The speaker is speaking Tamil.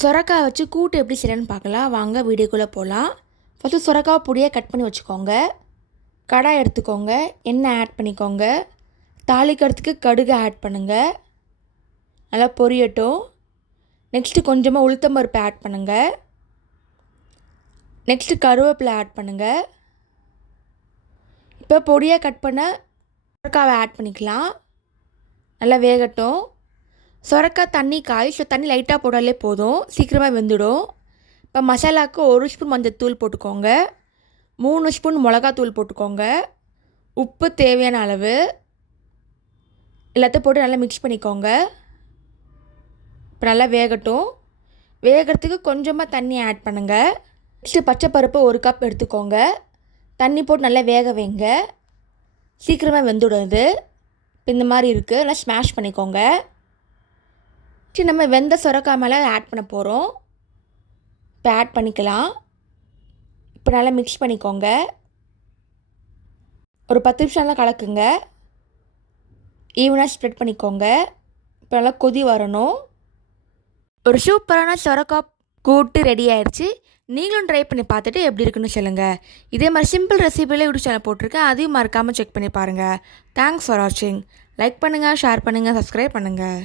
சொரக்காய் வச்சு கூட்டு எப்படி செய்யலான்னு பார்க்கலாம். வாங்க வீடியோக்குள்ளே போகலாம் ஃபஸ்ட்டு சொரக்காய் பொடியாக கட் பண்ணி வச்சுக்கோங்க. கடாய் எடுத்துக்கோங்க. எண்ணெய் ஆட் பண்ணிக்கோங்க. தாளிக்கிறதுக்கு கடுகு ஆட் பண்ணுங்கள் நல்லா பொரியட்டும். நெக்ஸ்ட்டு கொஞ்சமாக உளுத்தம் பருப்பு ஆட் பண்ணுங்கள் நெக்ஸ்ட்டு கருவேப்பிலை ஆட் பண்ணுங்கள் இப்போ பொடியாக கட் பண்ண சொரக்காவை ஆட் பண்ணிக்கலாம். நல்லா வேகட்டும். சொரக்காய் தண்ணி காய் ஸோ தண்ணி லைட்டாக போட்டாலே போதும். சீக்கிரமாக வெந்துடும். இப்போ மசாலாவுக்கு ஒரு ஸ்பூன் மஞ்சத்தூள் போட்டுக்கோங்க. மூணு ஸ்பூன் மிளகாத்தூள் போட்டுக்கோங்க. உப்பு தேவையான அளவு. எல்லாத்தையும் போட்டு நல்லா மிக்ஸ் பண்ணிக்கோங்க. இப்போ நல்லா வேகட்டும். வேகிறதுக்கு கொஞ்சமாக தண்ணி ஆட் பண்ணுங்கள் நெக்ஸ்ட்டு பச்சை பருப்பு ஒரு கப் எடுத்துக்கோங்க. தண்ணி போட்டு நல்லா வேக வைங்க. சீக்கிரமாக வெந்துடுது இப்போ இந்த மாதிரி இருக்குது நல்லா ஸ்மாஷ் பண்ணிக்கோங்க. சரி நம்ம வெந்த சுரக்காய் மேலே ஆட் பண்ண போகிறோம் இப்போ ஆட் பண்ணிக்கலாம். இப்போ நல்லா மிக்ஸ் பண்ணிக்கோங்க. ஒரு பத்து நிமிஷம் நல்லா கலக்குங்க. ஈவனாக ஸ்ப்ரெட் பண்ணிக்கோங்க. இப்போ நல்லா கொதி வரணும். ஒரு சூப்பரான சொரக்காய் கூட்டு ரெடி ஆயிடுச்சு நீங்களும் ட்ரை பண்ணி பார்த்துட்டு எப்படி இருக்குன்னு சொல்லுங்கள் இதே மாதிரி சிம்பிள் ரெசிபியில் யூடியூப் சேனல் போட்டிருக்கேன். அதையும் மறக்காமல் செக் பண்ணி பாருங்கள் தேங்க்ஸ் ஃபார் வாட்சிங் லைக் பண்ணுங்கள் ஷேர் பண்ணுங்கள் சப்ஸ்கிரைப் பண்ணுங்கள்